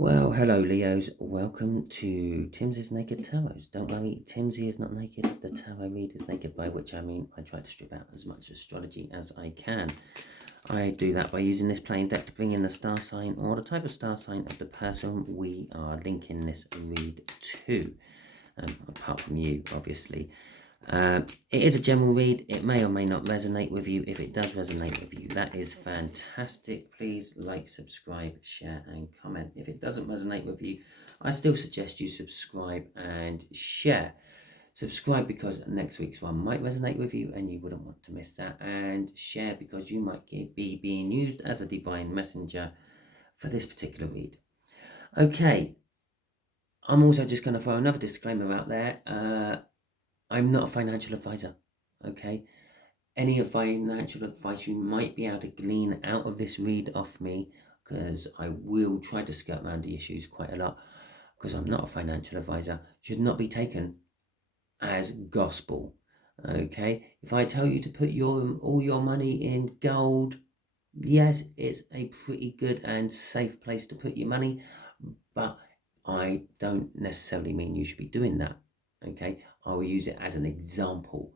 Well, hello Leos, welcome to Timsy's Naked Tarot. Don't worry, Timsy is not naked, the tarot read is naked, by which I mean I try to strip out as much astrology as I can. I do that by using this playing deck to bring in the star sign or the type of star sign of the person we are linking this read to, apart from you, obviously. It is a general read. It may or may not resonate with you. If it does resonate with you, that is fantastic. Please like, subscribe, share and comment. If it doesn't resonate with you, I still suggest you subscribe and share. Subscribe because next week's one might resonate with you and you wouldn't want to miss that. And share because you might be being used as a divine messenger for this particular read. Okay, I'm also just going to throw another disclaimer out there. I'm not a financial advisor, okay? Any financial advice you might be able to glean out of this read off me, because I will try to skirt around the issues quite a lot, because I'm not a financial advisor, should not be taken as gospel, okay? If I tell you to put all your money in gold, yes, it's a pretty good and safe place to put your money, but I don't necessarily mean you should be doing that, okay? I will use it as an example.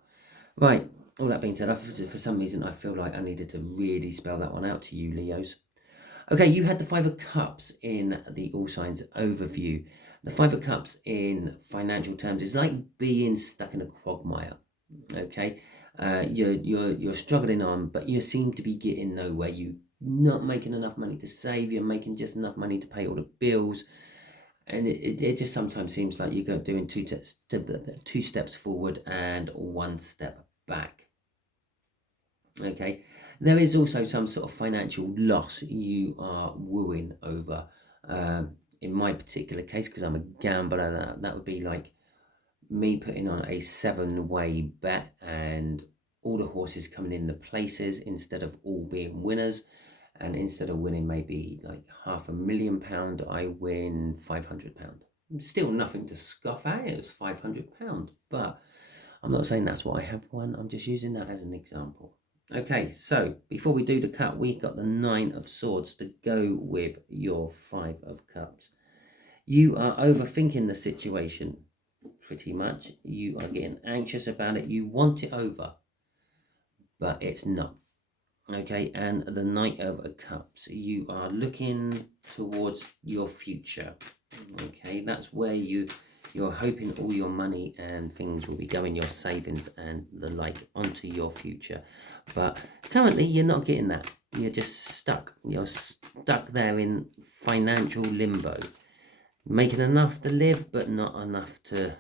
Right, all that being said, for some reason I feel like I needed to really spell that one out to you, Leos. Okay, you had the Five of Cups in the All Signs overview. The Five of Cups in financial terms is like being stuck in a quagmire, okay? You're struggling on, but you seem to be getting nowhere. You're not making enough money to save. You're making just enough money to pay all the bills. And it just sometimes seems like you're doing two steps forward and one step back. Okay, there is also some sort of financial loss you are wooing over. In my particular case, because I'm a gambler, that would be like me putting on a 7-way bet and all the horses coming in the places instead of all being winners. And instead of winning maybe like £500,000, I win £500. Still nothing to scoff at. It was £500, but I'm not saying that's what I have won. I'm just using that as an example. Okay, so before we do the cut, we got the 9 of Swords to go with your 5 of Cups. You are overthinking the situation, pretty much. You are getting anxious about it. You want it over, but it's not. Okay, and the Knight of Cups, you are looking towards your future. Okay, that's where you're hoping all your money and things will be going, your savings and the like, onto your future. But currently you're not getting that. You're just stuck. You're stuck there in financial limbo, making enough to live but not enough to,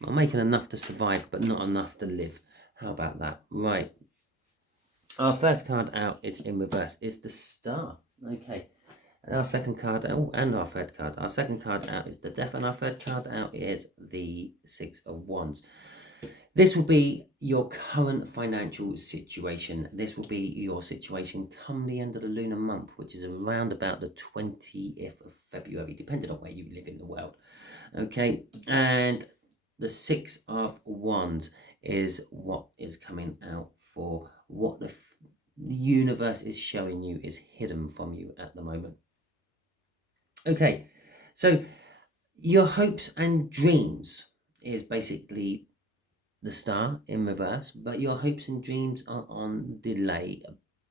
well, making enough to survive but not enough to live. How about that? Right. Our first card out is in reverse. It's the Star. Okay. And our second card, and our third card. Our second card out is the Death, and our third card out is the Six of Wands. This will be your current financial situation. This will be your situation come the end of the lunar month, which is around about the 20th of February, depending on where you live in the world. Okay. And the Six of Wands is what is coming out for what the universe is showing you is hidden from you at the moment. Okay, so your hopes and dreams is basically the Star in reverse, but your hopes and dreams are on delay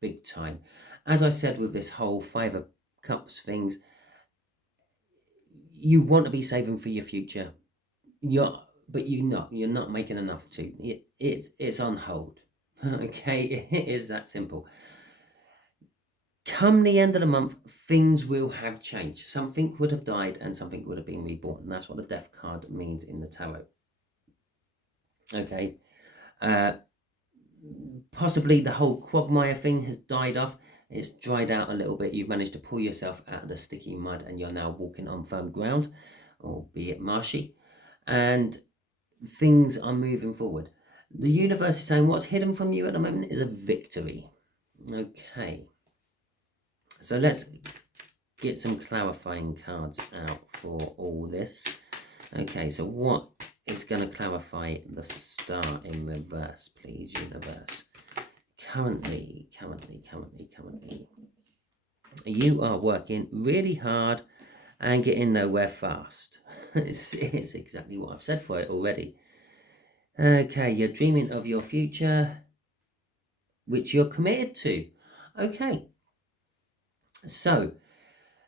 big time. As I said with this whole Five of Cups things, you want to be saving for your future. But you're not making enough to. It's on hold. Okay, it is that simple. Come the end of the month, things will have changed. Something would have died and something would have been reborn. And that's what the Death card means in the tarot. Okay. Possibly the whole quagmire thing has died off. It's dried out a little bit. You've managed to pull yourself out of the sticky mud and you're now walking on firm ground, albeit marshy. And things are moving forward. The universe is saying what's hidden from you at the moment is a victory. Okay. So let's get some clarifying cards out for all this. Okay, so what is going to clarify the Star in reverse, please, universe? Currently. You are working really hard and getting nowhere fast. It's exactly what I've said for it already. Okay, you're dreaming of your future, which you're committed to. Okay, so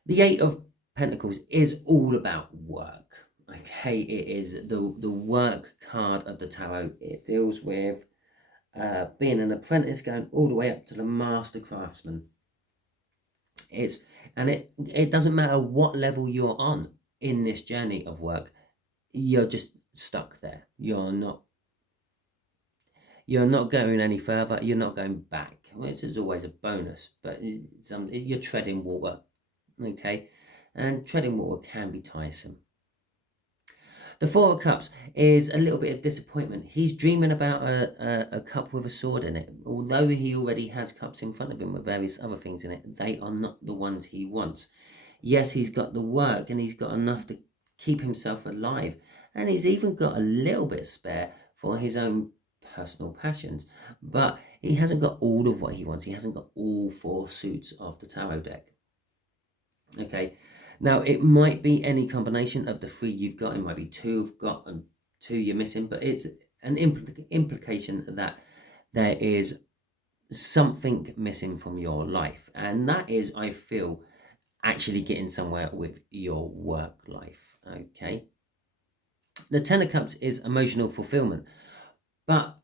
the Eight of Pentacles is all about work. Okay, it is the work card of the tarot. It deals with being an apprentice going all the way up to the master craftsman. It doesn't matter what level you're on in this journey of work, you're just stuck there. You're not going any further. You're not going back, which is always a bonus, but you're treading water. Okay, and treading water can be tiresome. The Four of Cups is a little bit of disappointment. He's dreaming about a cup with a sword in it. Although he already has cups in front of him with various other things in it, they are not the ones he wants. Yes, he's got the work and he's got enough to keep himself alive. And he's even got a little bit spare for his own personal passions. But he hasn't got all of what he wants. He hasn't got all four suits of the tarot deck. Okay. Now, it might be any combination of the three you've got. It might be two you've got and two you're missing, but it's an implication that there is something missing from your life. And that is, I feel, actually getting somewhere with your work life. Okay. The Ten of Cups is emotional fulfillment, but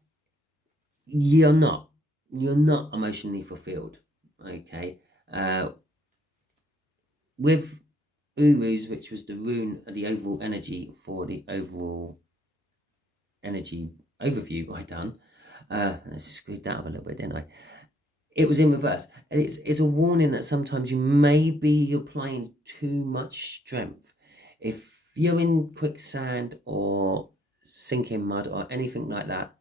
you're not emotionally fulfilled. Okay. With Uruz, which was the rune, the overall energy for the overall energy overview I done. I screwed that up a little bit, didn't I? It was in reverse. And it's a warning that sometimes you may be applying too much strength. If you're in quicksand or sinking mud or anything like that,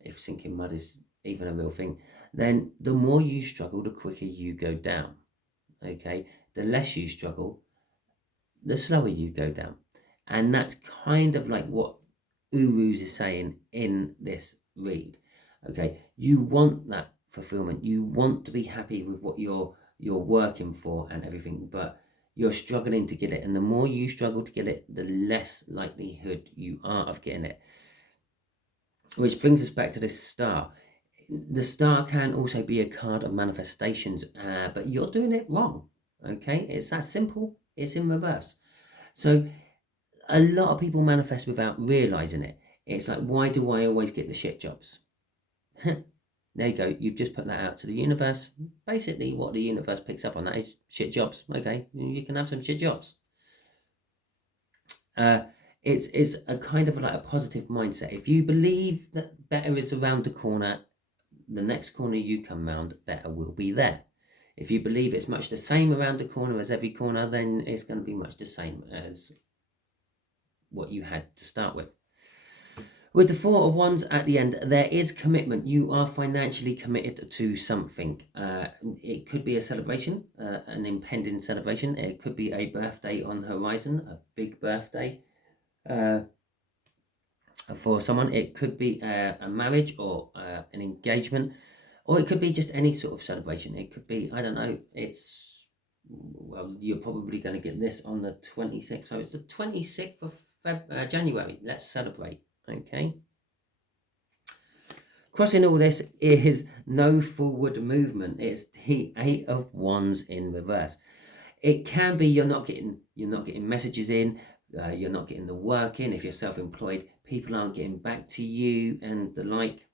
if sinking mud is even a real thing, then the more you struggle, the quicker you go down. Okay? The less you struggle, the slower you go down. And that's kind of like what Uruz is saying in this read. Okay, you want that fulfillment. You want to be happy with what you're working for and everything, but you're struggling to get it. And the more you struggle to get it, the less likelihood you are of getting it. Which brings us back to this star. The star can also be a card of manifestations, but you're doing it wrong. Okay, it's that simple. It's in reverse. So a lot of people manifest without realizing it. It's like, why do I always get the shit jobs? There you go. You've just put that out to the universe. Basically, what the universe picks up on that is shit jobs. Okay, you can have some shit jobs. It's a kind of like a positive mindset. If you believe that better is around the corner, the next corner you come round, better will be there. If you believe it's much the same around the corner as every corner, then it's going to be much the same as what you had to start with. With the Four of Wands at the end, there is commitment. You are financially committed to something. It could be a celebration, an impending celebration. It could be a birthday on the horizon, a big birthday for someone. It could be a marriage or an engagement. Or it could be just any sort of celebration. It could be, I don't know, you're probably going to get this on the 26th. So it's the 26th of January. Let's celebrate, okay? Crossing all this is no forward movement. It's the Eight of Wands in reverse. It can be you're not getting messages in, you're not getting the work in. If you're self-employed, people aren't getting back to you and the like.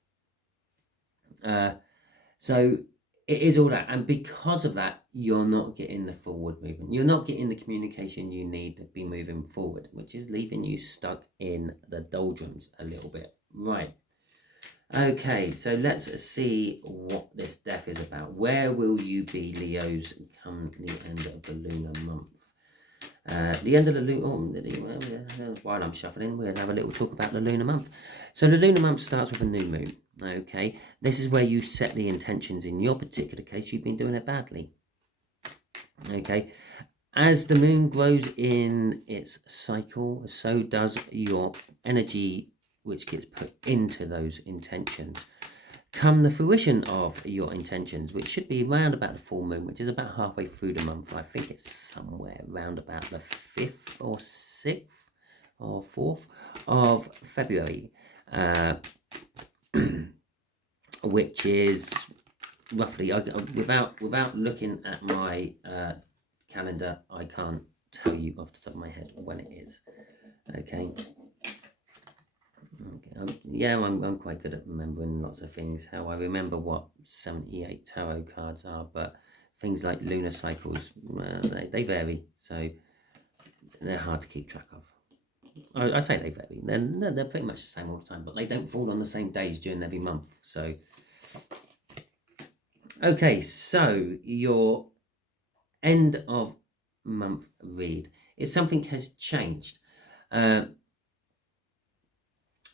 So it is all that. And because of that, you're not getting the forward movement. You're not getting the communication you need to be moving forward, which is leaving you stuck in the doldrums a little bit. Right. Okay, so let's see what this death is about. Where will you be, Leos, come the end of the lunar month? The end of the lunar... while I'm shuffling, we'll have a little talk about the lunar month. So the lunar month starts with a new moon. Okay, this is where you set the intentions. In your particular case, you've been doing it badly. Okay, as the moon grows in its cycle, so does your energy, which gets put into those intentions. come the fruition of your intentions, which should be around about the full moon, which is about halfway through the month. I think it's somewhere around about the 5th or 6th or 4th of February, which is roughly, without looking at my calendar, I can't tell you off the top of my head when it is. Okay. Yeah, I'm quite good at remembering lots of things. How I remember what 78 tarot cards are, but things like lunar cycles, they vary, so they're hard to keep track of. I say they vary. They're pretty much the same all the time, but they don't fall on the same days during every month. So, okay, so your end of month read is something has changed.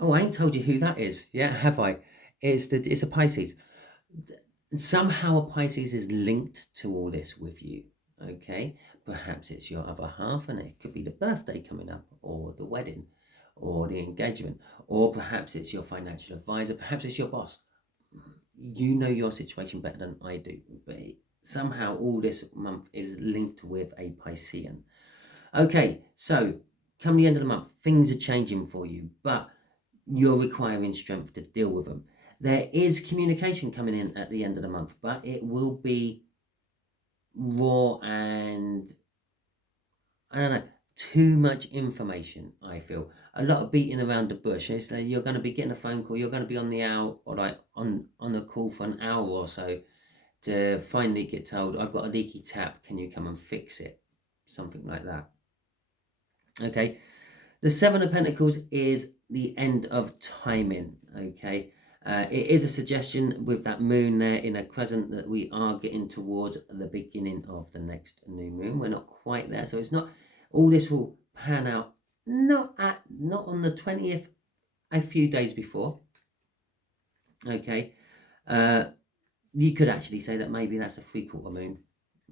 Oh, I ain't told you who that is. Yeah, have I? It's a Pisces. Somehow a Pisces is linked to all this with you. Okay, perhaps it's your other half, and it could be the birthday coming up, or the wedding, or the engagement, or perhaps it's your financial advisor, perhaps it's your boss. You know your situation better than I do, but somehow all this month is linked with a Piscean. Okay, so come the end of the month, things are changing for you, but you're requiring strength to deal with them. There is communication coming in at the end of the month, but it will be raw and, I don't know, too much information. I feel a lot of beating around the bush. It's like you're going to be getting a phone call, you're going to be on the hour, or like on a call for an hour or so, to finally get told, I've got a leaky tap, can you come and fix it? Something like that. Okay, the Seven of Pentacles is the end of timing. Okay, it is a suggestion with that moon there in a crescent that we are getting towards the beginning of the next new moon. We're not quite there, so it's not, all this will pan out not on the 20th, a few days before. Okay, you could actually say that maybe that's a 3/4 moon.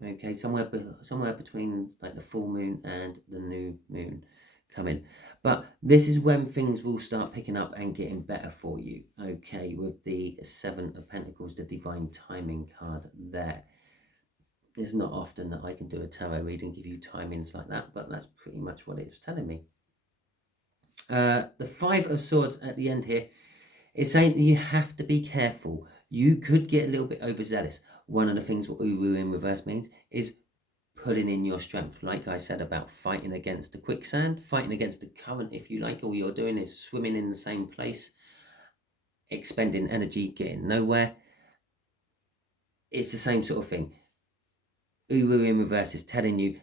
Okay, somewhere between like the full moon and the new moon coming. But this is when things will start picking up and getting better for you. Okay, with the Seven of Pentacles, the divine timing card there. It's not often that I can do a tarot reading and give you timings like that, but that's pretty much what it's telling me. The Five of Swords at the end here is saying that you have to be careful. You could get a little bit overzealous. One of the things what Uru in reverse means is pulling in your strength. Like I said about fighting against the quicksand, fighting against the current, if you like. All you're doing is swimming in the same place, expending energy, getting nowhere. It's the same sort of thing. Uru in reverse is telling you,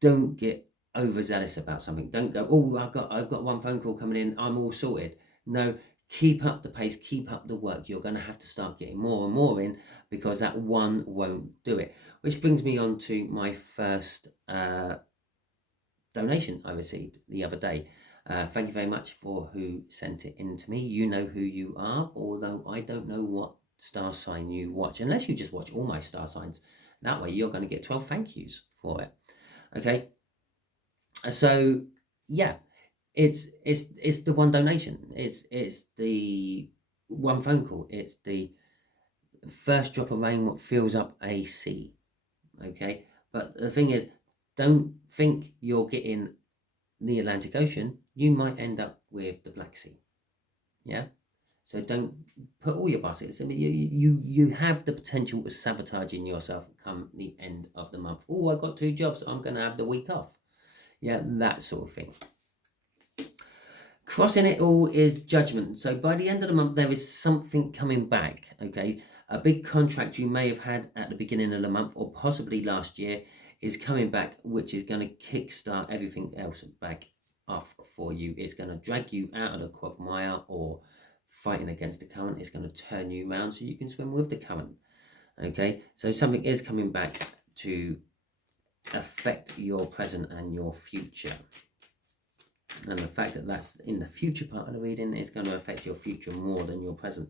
don't get overzealous about something. Don't go, oh, I've got one phone call coming in, I'm all sorted. No, keep up the pace, keep up the work. You're going to have to start getting more and more in, because that one won't do it. Which brings me on to my first donation I received the other day. Thank you very much for who sent it in to me. You know who you are, although I don't know what star sign you watch, unless you just watch all my star signs. That way you're going to get 12 thank yous for it. Okay, so yeah, it's the one donation, it's the one phone call, it's the first drop of rain what fills up a sea. Okay, but the thing is, don't think you're getting the Atlantic Ocean. You might end up with the Black Sea. Yeah, so don't put all your baskets. I mean, you have the potential of sabotaging yourself come the end of the month. Oh, I got 2 jobs, I'm going to have the week off. Yeah, that sort of thing. Crossing it all is judgment. So by the end of the month, there is something coming back. Okay, a big contract you may have had at the beginning of the month, or possibly last year, is coming back, which is going to kickstart everything else back off for you. It's going to drag you out of the quagmire or fighting against the current. It's going to turn you around so you can swim with the current. Okay, so something is coming back to affect your present and your future. And the fact that that's in the future part of the reading is going to affect your future more than your present.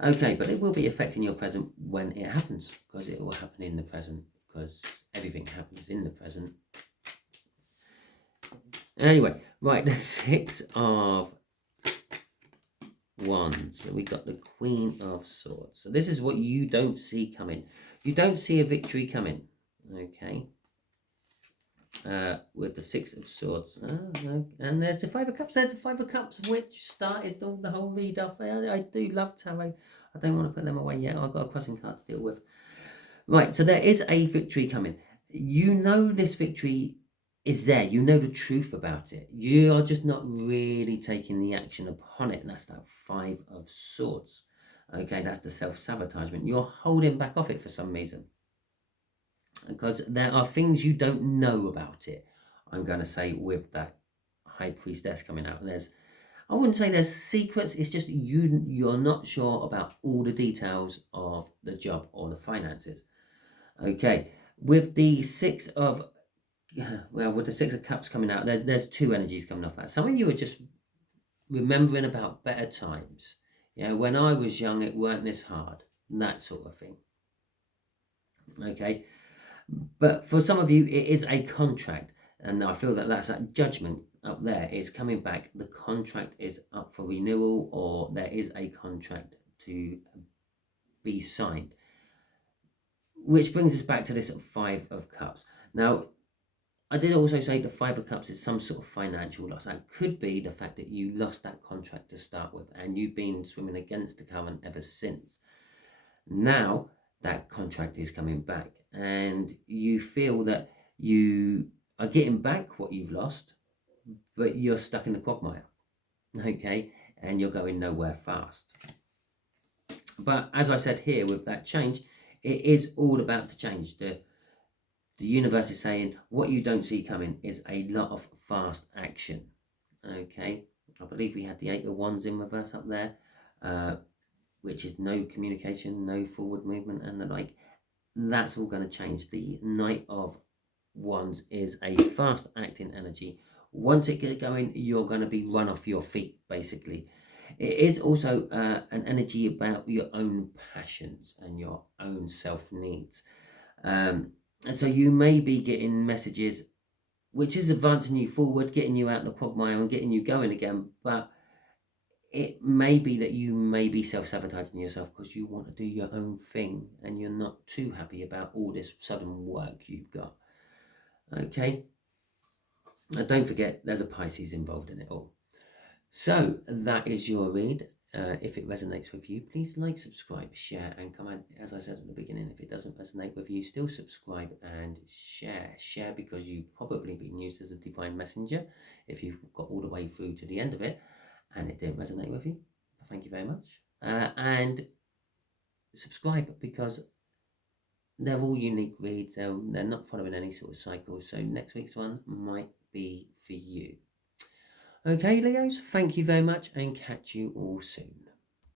Okay, but it will be affecting your present when it happens, because it will happen in the present, because everything happens in the present. Anyway, right, the Six of Wands. So we got the Queen of Swords. So this is what you don't see coming. You don't see a victory coming. Okay. With the Six of Swords. And there's the Five of Cups. There's the Five of Cups, which started the whole read off. I do love tarot. I don't want to put them away yet. I've got a crossing card to deal with. Right, so there is a victory coming. You know this victory is there. You know the truth about it. You are just not really taking the action upon it. And that's that Five of Swords. Okay, that's the self-sabotagement. You're holding back off it for some reason. Because there are things you don't know about it, I'm going to say, with that High Priestess coming out. And I wouldn't say there's secrets, it's just you're not sure about all the details of the job or the finances. Okay, with the Six of Cups coming out, there's two energies coming off that. Some of you are just remembering about better times. Yeah, when I was young, it weren't this hard, that sort of thing. Okay. But for some of you, it is a contract. And I feel that that's that judgment up there is coming back. The contract is up for renewal, or there is a contract to be signed. Which brings us back to this Five of Cups. Now, I did also say the Five of Cups is some sort of financial loss. That could be the fact that you lost that contract to start with, and you've been swimming against the current ever since. Now, that contract is coming back, and you feel that you are getting back what you've lost, but you're stuck in the quagmire, okay, and you're going nowhere fast. But as I said here, with that change, it is all about the change. The universe is saying what you don't see coming is a lot of fast action. Okay, I believe we had the Eight of Wands in reverse up there, which is no communication, no forward movement, and the like. That's all going to change. The Knight of Wands is a fast acting energy. Once it gets going, you're going to be run off your feet, basically. It is also an energy about your own passions and your own self-needs. And so you may be getting messages which is advancing you forward, getting you out of the quagmire and getting you going again, but it may be that you may be self-sabotaging yourself because you want to do your own thing and you're not too happy about all this sudden work you've got. Okay? And don't forget, there's a Pisces involved in it all. So that is your read. If it resonates with you, please like, subscribe, share, and comment. As I said at the beginning, if it doesn't resonate with you, still subscribe and share. Share because you've probably been used as a divine messenger if you've got all the way through to the end of it and it didn't resonate with you. Thank you very much. And subscribe because they're all unique reads. They're not following any sort of cycle. So next week's one might be for you. Okay, Leos, thank you very much and catch you all soon.